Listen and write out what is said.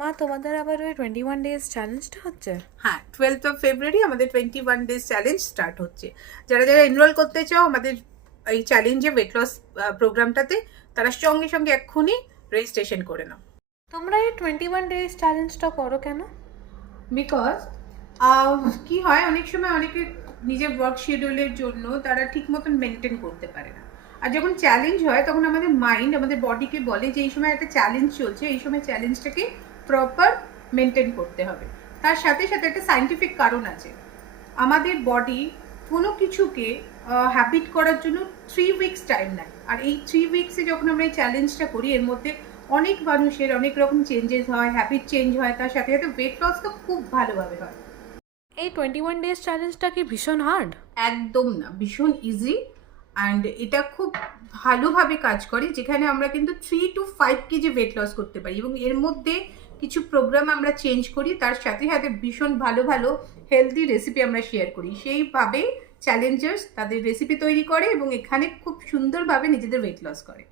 মা তোমাদের আবার ওই 21 ডেজ চ্যালেঞ্জটা হচ্ছে? হ্যাঁ, 12th of February আমাদের 21 ডেজ চ্যালেঞ্জ স্টার্ট হচ্ছে। যারা যারা এনরোল করতে চাও আমাদের এই চ্যালেঞ্জে ওয়েট লস প্রোগ্রামটাতে, তারা সঙ্গে সঙ্গে এক্ষুনি রেজিস্ট্রেশন করে নাও। তোমরা এই 21 ডেজ চ্যালেঞ্জটা করো কেন? বিকজ কি হয়, অনেক সময় অনেকে নিজের ওয়ার্ক শিডিউলের জন্য তারা ঠিক মতন মেনটেন করতে পারে না। আর যখন চ্যালেঞ্জ হয় তখন আমাদের মাইন্ড আমাদের বডিকে বলে যে এই সময় একটা চ্যালেঞ্জ চলছে, এই সময় চ্যালেঞ্জটাকে প্রপার মেনটেন করতে হবে। তার সাথে সাথে একটা সায়েন্টিফিক কারণ আছে। আমাদের বডি কোনো কিছুকে হ্যাবিট করার জন্য 3 উইকস টাইম নেয়। আর এই 3 উইকসে যখন আমরা এই চ্যালেঞ্জটা করি, এর মধ্যে অনেক মানুষের অনেক রকম চেঞ্জেস হয়, হ্যাবিট চেঞ্জ হয়, তার সাথে সাথে ওয়েট লস তো খুব ভালোভাবে হয়। এই 21 ডেজ চ্যালেঞ্জটা কি ভীষণ হার্ড? একদম না, ভীষণ ইজি। অ্যান্ড এটা খুব ভালোভাবে কাজ করে, যেখানে আমরা কিন্তু 3 to 5 কেজি ওয়েট লস করতে পারি। এবং এর মধ্যে কিছু প্রোগ্রাম আমরা চেঞ্জ করি, তার সাথে সাথে ভীষণ ভালো ভালো হেলদি রেসিপি আমরা শেয়ার করি। সেইভাবে চ্যালেঞ্জার্স তাদের রেসিপি তৈরি করে এবং এখানে খুব সুন্দরভাবে নিজেদের ওয়েট লস করে।